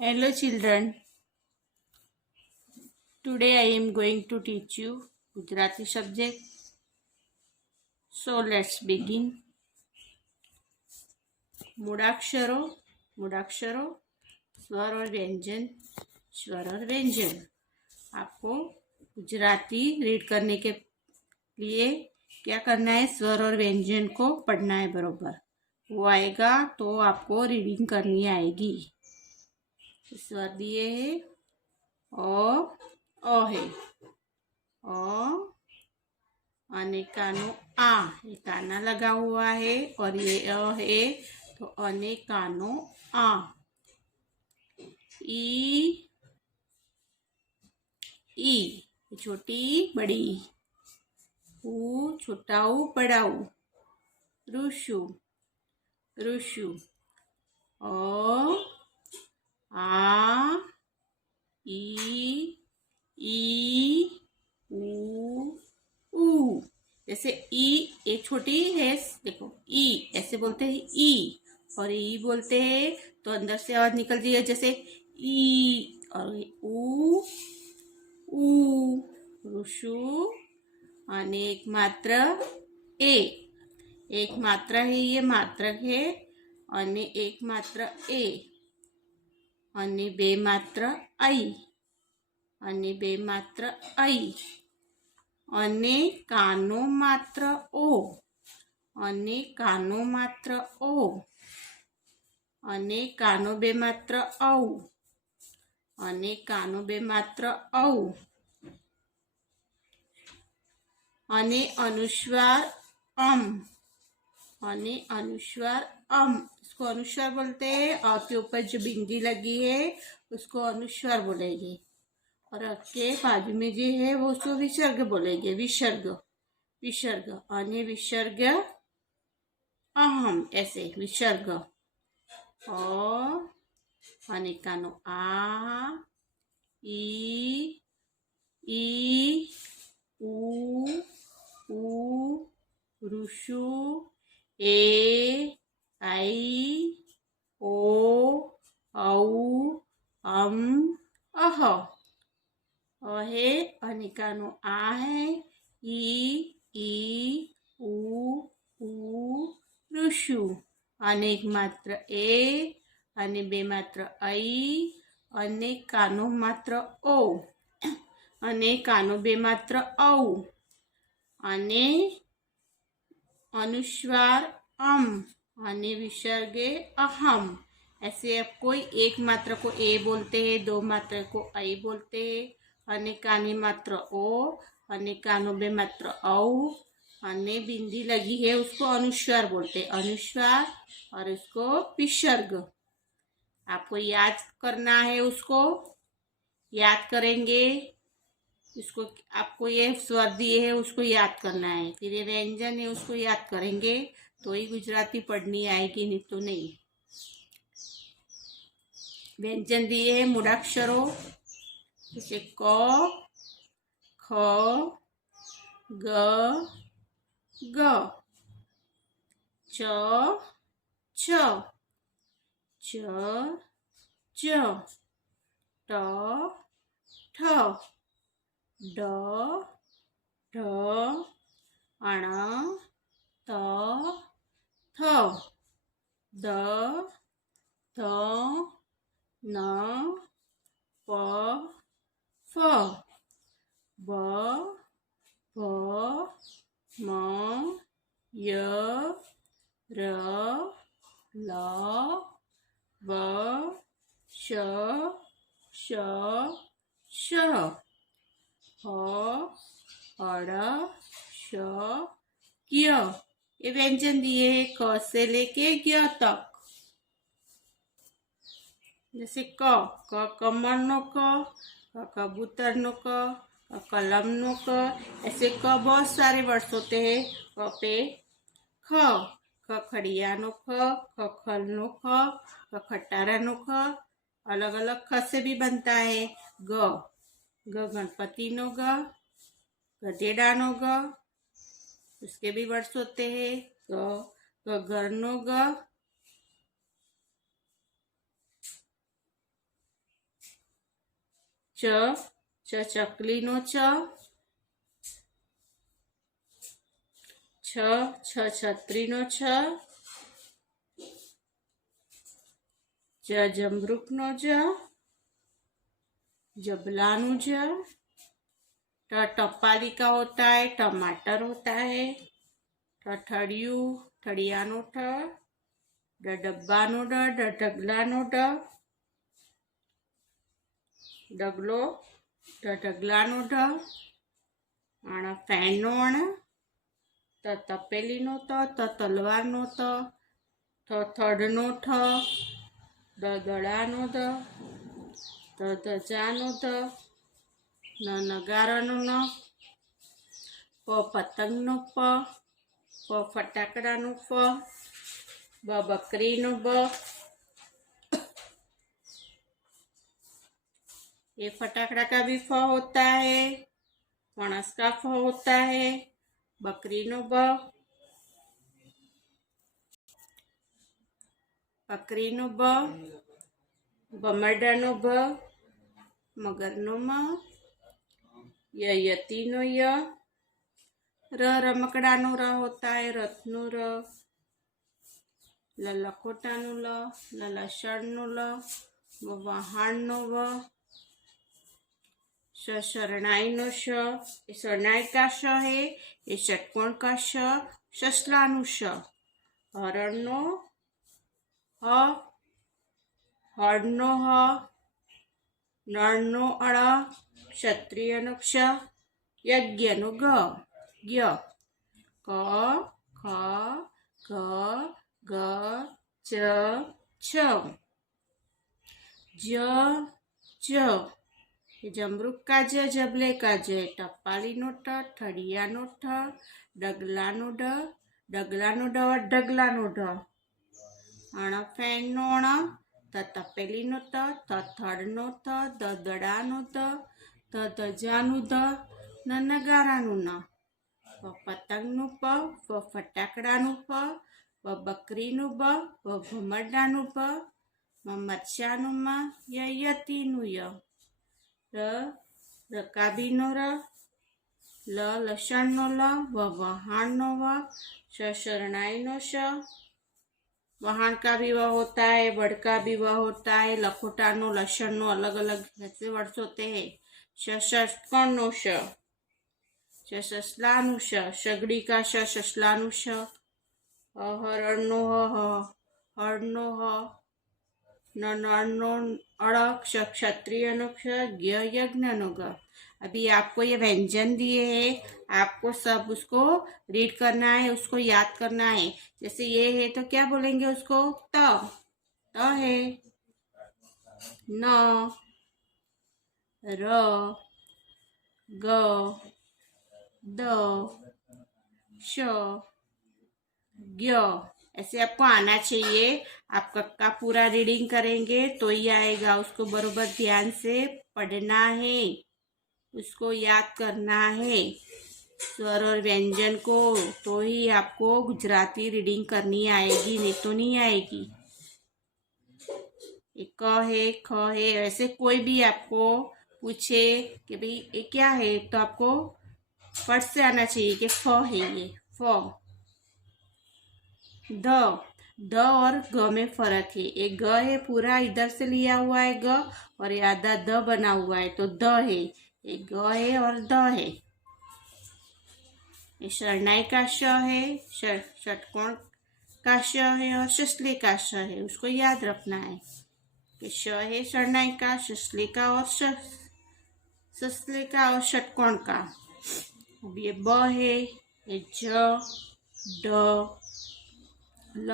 Hello children, today I am going to teach you Gujarati subject. So let's begin. मूडाक्षरों मूडाक्षरों स्वर और व्यंजन स्वर और व्यंजन। आपको गुजराती रीड करने के लिए क्या करना है, स्वर और व्यंजन को पढ़ना है बरोबर। वो आएगा तो आपको रीडिंग करनी आएगी। स्वर दिए है ओ है ओ અને કાનો આ, ये काना लगा हुआ है और ये अ है तो अने कानो आ। ई छोटी बड़ी। ऊ छोटा ऊ बड़ा ऊ। ऋषु ऋषु। अ आ ई ऊ। जैसे ई एक छोटी है, देखो ई ऐसे बोलते हैं ई, और ई बोलते हैं तो अंदर से आवाज निकल रही है जैसे ई। और ऊ ऋषु। અને एक मात्र एक मात्रा है, ये मात्रक है। અને एक मात्र ए અને बे मात्र आई અને बे मात्र आई અને કાનો માત્ર ઓ અને કાનો માત્ર ઓ અને કાનો બે માત્ર ઔ અને કાનો બે માત્ર ઔ અને अनुस्वार અને अनुस्वार इसको अनुस्वार बोलते हैं। अ के ऊपर जो बिंदी लगी है उसको अनुस्वार बोलेंगे, और के बाजू में जो है वो उसको विसर्ग बोलेंगे। विसर्ग विसर्ग अन्य विसर्ग अहम, ऐसे विसर्ग। अनेकानो आ ई ऊ ऋषु ए आई ओ औ अह। है अनिकानो आ है ई ऊ ऋषु। अनेक मात्र ए અને બે માત્ર ऐ અને કાનો માત્ર ઓ અને કાનો બે માત્ર ઔ અને अनुस्वार અને विसर्गे अहम। ऐसे अब कोई एक मात्र को ए बोलते हैं, दो मात्र को ऐ बोलते हैं, અને કાની मात्र ओ અને કાનો बे मात्र औ અને बिंदी लगी है उसको अनुस्वार बोलते हैं, अनुस्वार। और उसको विसर्ग। आपको याद करना है, उसको याद करेंगे। इसको आपको ये स्वर दिए है उसको याद करना है, फिर ये व्यंजन है उसको याद करेंगे तो ही गुजराती पढ़नी आएगी, नहीं तो नहीं। व्यंजन दिए है मूडाक्षरों, जैसे क ख ग ग च छ च च ट ठ ड ढ अण त थ द ध न प फ ब भ म य र ल व श श श ह अड़ श क्य। ये व्यंजन दिए है क से लेके ज्ञ तक। जैसे क कमर नो क कबूतर नो क कलम नो क। ऐसे क बहुत सारे वर्ड्स होते हैं। क पे ख खड़िया नो ख खल नो ख खटारा नो ख। अलग अलग ख से भी बनता है। ग गणपति नो ग गधेड़ा नो ग, उसके भी वर्ड्स होते हैं। घर नो ग ચ ચકલીનો ચ, છ છત્રીનો છ, જમરૂખનો જ, जबलानु ज, टपाली का होता है टमाटर होता है, ठड़ियू ठड़ियानो ठ, डब्बानो ड, ढगलानो ड, डगलो ढगलानो ढ, फैनो अण, तपेलीनो त, तलवारनो त, थड़नो ठ, दड़ानो द, ધજાનો ધ, નગારાનો ન, પતંગનો પ ફટાકડાનો ફ, બકરીનો બ, ये फटाकड़ा का भी फ होता है, फणस का फ होता है, बकरी नो ब, बकरी नो ब, बमरडा नो ब, मगर नो म, यती नो य, रमकड़ा नो र होता है, रथ नो र, लखोटा नो ल, लसण नो ल, वहाण नो व, शरणाई नो श, शरणाई का श है, ये षटकोण का श, शस्ला नु श, हरण नो ह, हड़ नो ह, नळ नो अळ, क्षत्रिय नो क्ष, यज्ञ नो ग, य, क ख ग ग च छ, ज ज, जमरूक का ज, जबले का ज, टपाली नो ट, ठड़िया नो ठ, डगला नो ड, डगला नो ड, डगला नो ढ, फैन नो अण, तपेली नो त, थड़ नो त, दड़ा नो त, धजा नो ध, नगारा नो न, पतंग नो प फटाकड़ा नो फ, बकरी नो ब, भमरडा नो ब, मच्छा नो म, यती नो य, रकाबी नो र, लसण नो ल, वहाण नो व, शरणाई नो श, वहाण का भी वह होता है, बड़ का भी वह होता है, लखोटा नो लसण नो अलग अलग ऐसे वर्ड्स होते हैं, षटकोण नो श, ससला नु श, सगड़ी का श, ससला नु श, हरण नो ह, हड़ नो ह, नड़ नो अड़, क्षत्रिय नो क्ष, यज्ञ नो ग। अभी आपको ये व्यंजन दिए हैं, आपको सब उसको रीड करना है, उसको याद करना है। जैसे ये है तो क्या बोलेंगे उसको, त है, न, र, ग, द, श, ज्ञ, ऐसे आपको आना चाहिए। आप कक्का पूरा रीडिंग करेंगे तो ही आएगा, उसको बरोबर ध्यान से पढ़ना है, उसको याद करना है स्वर और व्यंजन को, तो ही आपको गुजराती रीडिंग करनी आएगी, नहीं तो नहीं आएगी। क है, ख है, ऐसे कोई भी आपको पूछे कि भाई ये क्या है, तो आपको फट से आना चाहिए कि फ है, ये फ। द और ग में फर्क है, एक ग है पूरा इधर से लिया हुआ है ग, और ये आधा द बना हुआ है तो द है, एक ग है और द है। ये शरणाई का श है, षटकोण का श है और शस्ले का श है, उसको याद रखना है कि श है शरणाई का, शस्ले का और ससले का और षटकोण का। अब ये ब है, ये ज, ड, ल,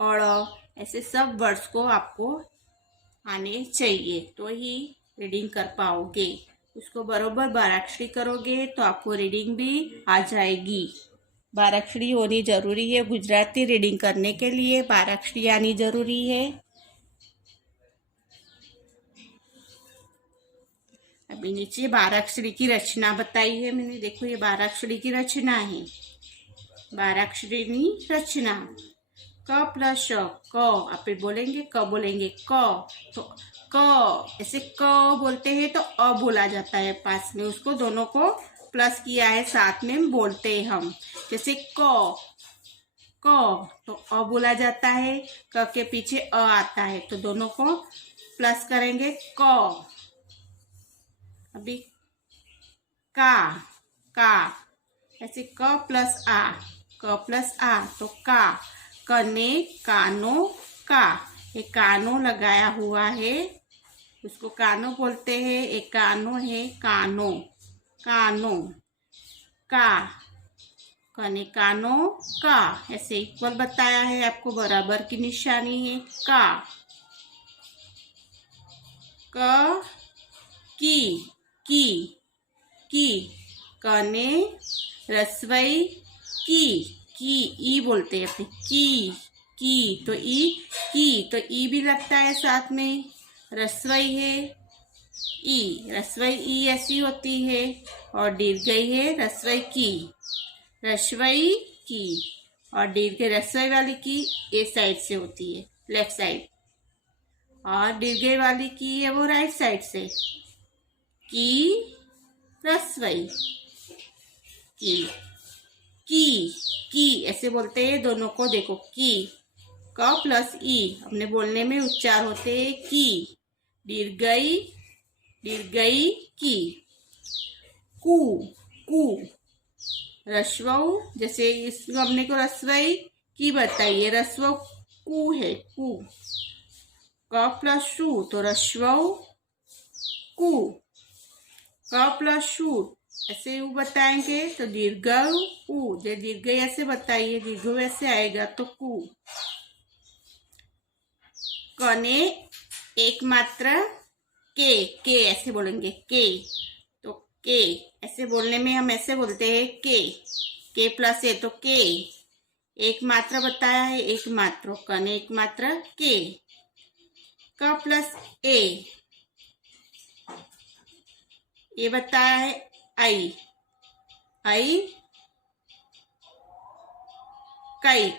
अड़, ऐसे सब वर्ड्स को आपको आने चाहिए तो ही रीडिंग कर पाओगे। उसको बरोबर बाराक्षरी करोगे तो आपको रीडिंग भी आ जाएगी। बाराक्षरी होनी जरूरी है, गुजराती रीडिंग करने के लिए बाराक्षरी आनी जरूरी है। अभी नीचे बाराक्षरी की रचना बताई है मैंने, देखो ये बाराक्षरी की रचना है, बाराक्षरी रचना। क प्लस श क, आप फिर बोलेंगे क बोलेंगे क, तो क ऐसे क बोलते हैं तो अ बोला जाता है पास में, उसको दोनों को प्लस किया है साथ में बोलते हैं हम। जैसे क तो अ बोला जाता है, क के पीछे अ आता है तो दोनों को प्लस करेंगे क। अभी का का ऐसे क प्लस आ तो का, कने कानो का, ये कानो लगाया हुआ है उसको कानो बोलते हैं, एक कानो है कानो, कानो का, कने कानो का, ऐसे इक्वल बताया है आपको, बराबर की निशानी है का। क की कने रसवई की ई बोलते हैं अपने, की तो ई भी लगता है साथ में, रसवई है ई, रसवई ई ऐसी होती है, और दीर्घई है रसवई की, और दीर्घ रसवई वाली की ए साइड से होती है, लेफ्ट साइड, और दीर्घई वाली की है वो राइट साइड से, की रसवई की ऐसे बोलते हैं दोनों को, देखो की, क प्लस ई अपने बोलने में उच्चार होते हैं की, दीर्घई की, कू रस्वऊ, जैसे इसको हमने को रस्वई की बताइए, रस्व कू है कू, क प्लस शू तो रस्वऊ कू, क प्लस शू ऐसे यू बताएंगे तो दीर्घ ऊ, जो दीर्घ ऐसे बताइए, दीर्घ ऐसे आएगा तो कू। कने एक मात्रा के ऐसे बोलेंगे के, तो के ऐसे बोलने में हम ऐसे बोलते हैं के प्लस ए तो के, एक मात्रा बताया है, एक मात्रा कने एक मात्रा के, क प्लस ए ये बताया है आई कई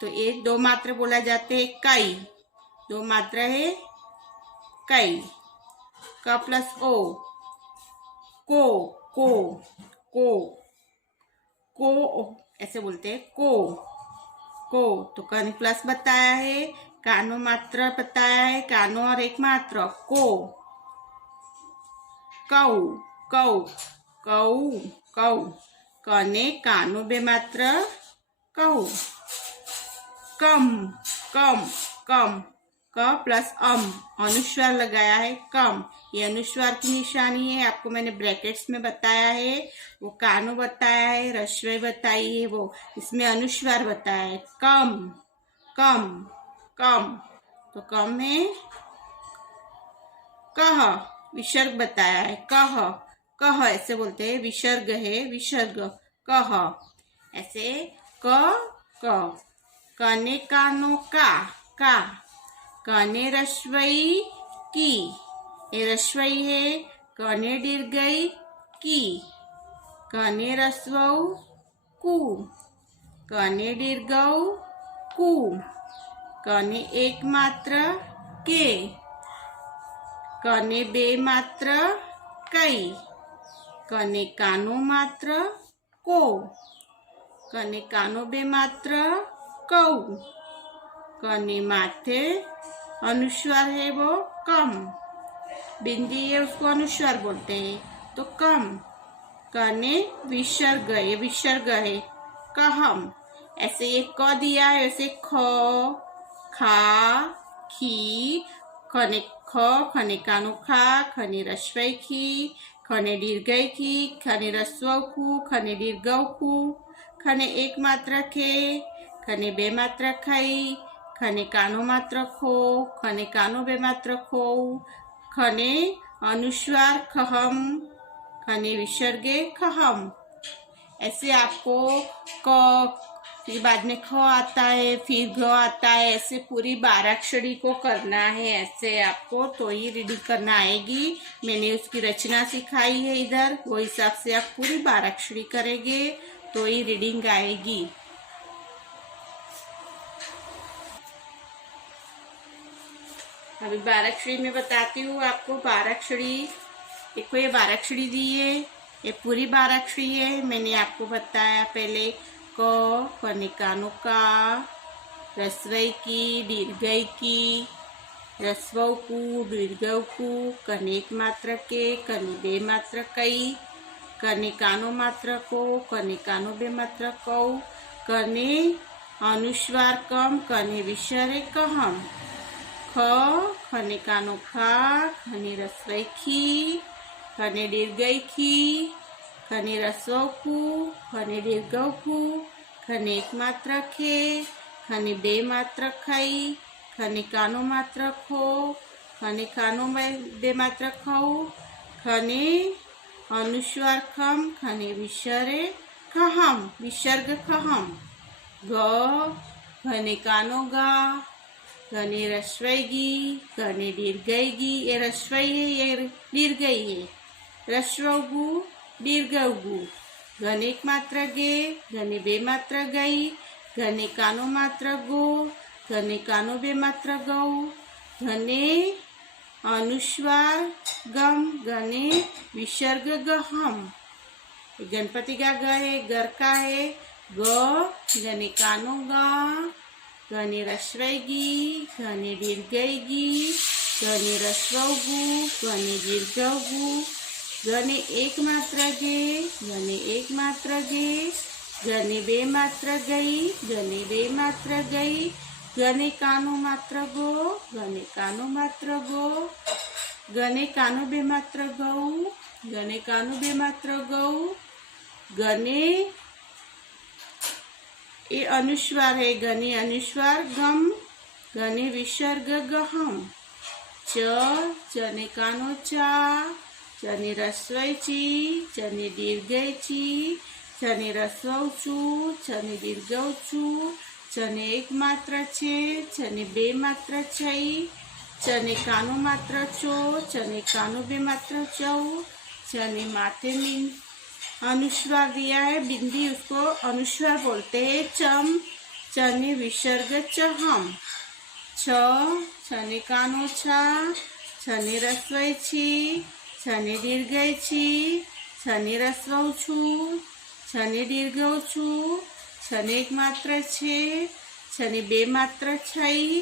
तो ये दो मात्रा बोला जाते हैं, कई दो मात्रा है कई, क प्लस ओ को ऐसे बोलते हैं को तो कन प्लस बताया है, कानो मात्रा बताया है, कानो और एक मात्रा को, कऊ कने कानो बे मात्रा कऊ, कम क प्लस अनुस्वार लगाया है कम, ये अनुस्वार की निशानी है, आपको मैंने ब्रैकेट्स में बताया है, वो कानो बताया है, रस्वई बताई है, वो इसमें अनुस्वार बताया है, कम तो कम है, कह विसर्ग बताया है, कह ऐसे बोलते हैं, विसर्ग है विसर्ग, कह ऐसे कने कानो का, कने रस्वई की, ये रस्वई है, कने दीर्घई की, कने रस्वऊ कू, कने दीर्घऊ कू, कने एक मात्रा के, कने बे मात्रा कई, कने कानो मात्रा को, कने कानो बे मात्रा कऊ, कने माथे अनुस्वार है वो कम, बिंदी है उसको अनुस्वार बोलते हैं तो कम, कने विसर्ग ये विसर्ग है कहम, ऐसे ये क दिया है, ऐसे खा खी, खने खने कानो खा, खने रस्वई खी, खने दीर्घई की, खने रस्व खू, खने दीर्घ खू, खने एक मात्रा खे, खने बे मात्रा खई, खने कानो मात्रा खो, खने कानो बे मात्रा खो, खने अनुस्वार खहम, खने विसर्गे खहम, ऐसे आपको क फिर बाद में ख आता है, फिर घ आता है, ऐसे पूरी 12 अक्षरी को करना है, ऐसे आपको तो ही रीडिंग करना आएगी। मैंने उसकी रचना सिखाई है इधर, वो हिसाब से आप पूरी 12 अक्षरी करेंगे तो ही रीडिंग आएगी। अभी बाराक्षरी में बताती हूँ आपको। बाराक्षरी देखो, ये बाराक्षरी दी है, ये पूरी बाराक्षरी है। मैंने आपको बताया पहले क, कने कानो का, रस्वई की, दीर्घई की, रस्वऊ कु, दीर्घऊ कु, कने एक मात्र के, कने बे मात्र कई, कने कानो मात्र को, कने कानो बे मात्र कौ, कने अनुस्वार कम, कने विसर्ग कहम। ख, खने कानो खा, खने रस्वई खी, खने दीर्घई खी, खने रस्वऊ कु, खने दीर्घऊ कु, खने एक मात्र खे, खने बे मात्र खई, खने कानो मात्र खो, खने कानो बे मात्र खौ, खने अनुस्वार खम, खने विसर्ग खहम, विसर्ग खहम। ग, घने कानो गा, घने रस्वई गी, घने दीर्घई गी, ये रस्वई है, ये दीर्घई है। रस्वऊ गु, दीर्घऊ गु, घने एक मात्र गे, घने बे मात्र गई, घने कानो मात्र गो, घने कानो बे मात्र गौ, घने अनुस्वार गम, घने विसर्ग गहम। गणपति का ग है, गर का है। ग, घने कानो गा, घने रस्वई गी, घने दीर्घई गी, घने रस्वऊ गु, घने दीर्घऊ गु, घने एक मात्र गे, घने एक मात्र गे, घने बे मात्र गई, घने बे मात्र गई, घने कानो मात्र गो, घने कानो मात्र गो, घने कानो बे मात्र गौ, घने कानो बे मात्र गौ, घने ये अनुस्वार है, घने अनुस्वार गम, घने विसर्ग गहम। च, चने कानो चा, चने रस्वई ची, चने दीर्घई ची, चने रस्वऊ चू, चने दीर्घऊ चू, चने एक मात्र छे, चने बे मात्र छई, चने कानो मात्र चो, चने कानो बे मात्र चौ, चने माथे में अनुस्वार दिया है, बिंदी, उसको अनुस्वार बोलते हैं। चम, चने विसर्ग चहम। छ, चने कानो छा, चने रस्वई छी, चने दीर्घई छी, चने रस्वऊ छू, चने दीर्घऊ छू, चने एक मात्र छे, चने बे मात्र छई,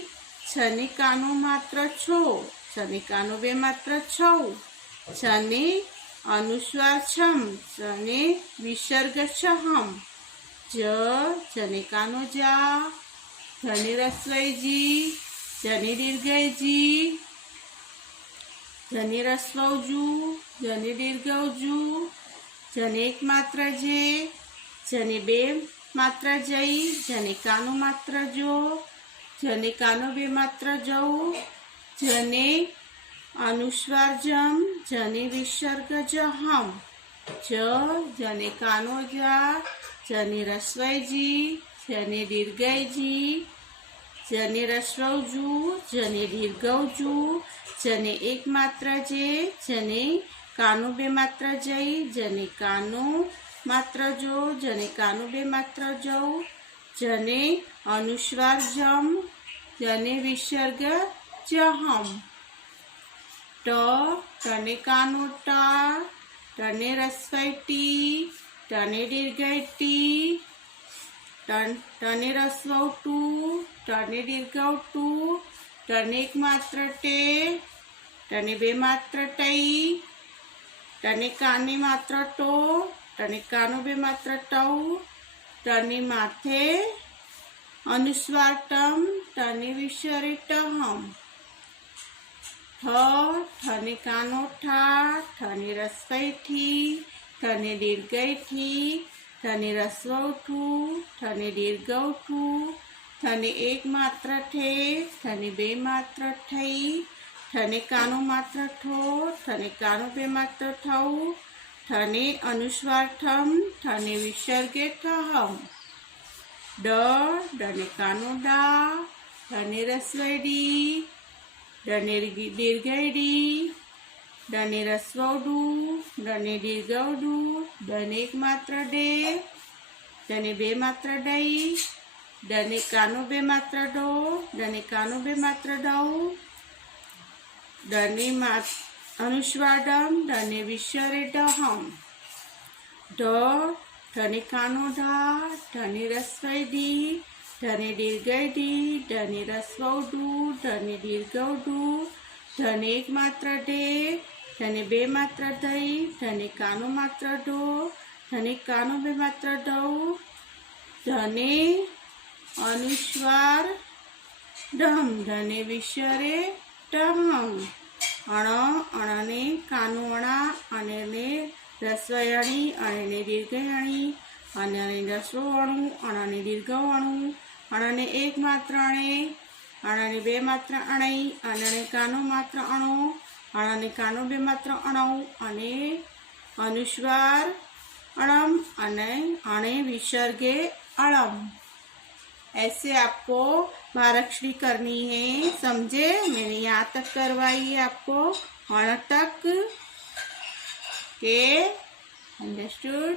चने कानो मात्र छो, चने कानो बे मात्र छौ, चने अनुस्वार छम, चने विसर्ग छहम। ज, चने कानो जा, चने रस्वई जी, चने दीर्घई जी, चने रस्वऊ जू, चने दीर्घऊ जू, चने एक मात्र जे, चने बे मात्र जई, चने कानो मात्र जो, चने कानो बे मात्र जौ, चने अनुस्वार जम, जने विसर्ग जहम। ज, जने कानो जा, जने रस्वई जी, जने दीर्घई जी, जने रस्वऊ जू, जने दीर्घऊ जू, जने एक मात्र जे, जने कानो बे मात्र जई, जने कानो मात्र जो, जने कानो बे मात्र जौ, जने अनुस्वार जम, जने विसर्ग जहम। ट, टने कानो टा, टने रस्वई टी, टने दीर्घई टी, टने रस्वऊ टू, टने दीर्घऊ टू, टने एक मात्र टे, टने बे मात्र टई, टने काने मात्र टो, टने कानो बे मात्र टौ, टने माथे अनुस्वार टम, टने विसर्ग टहम। ठ, ठने कानो ठा, ठने रस्वई ठी, ठने दीर्घई ठी, ठने रस्वऊ ठू, ठने दीर्घऊ ठू, ठने एक मात्र ठे, ठने बे मात्र ठई, ठने कानो मात्र ठो, ठने कानो बे मात्र ठौ, ठने अनुस्वार ठम, ठने विसर्ग ठहम। ड, डने कानो डा, डने रस्वई डी, डने दीर्घई डी, डने रस्वऊ डू, डने दीर्घऊ डू, डने एक मात्र डे, डने बे मात्र डई, डने कानो बे मात्र डो, डने कानो बे मात्र डौ, डने अनुस्वार डम, डने विसर्गे डहम। ढने कानो ढा, ढने रस्वई डी, ढने दीर्घई डी, ढने रस्वौ डू, ढने दीर्घौ डू, ढने एक मात्रा डे, ढने बे मात्रा दई, ढने कानो मात्रा डो, ढने कानो बे मात्रा डौ, ढने अनुस्वार डम, ढने विसर्गे डहम। अणने कानो अणा, अणने रस्वई अणी, अणने दीर्घई अणी, अणने रस्वो अणु, अणने दीर्घौ अणु, अणने एक मात्र अणे, अणने बे मात्र अणई, अणने कानो मात्र अणो, अणने कानो बे मात्र अणौ, अणे अनुस्वार अणम, अणे विसर्गे अणम। ऐसे आपको बाराक्षरी करनी है, समझे? मैंने यहाँ तक करवाई है आपको, अण तक के। अंडरस्टूड?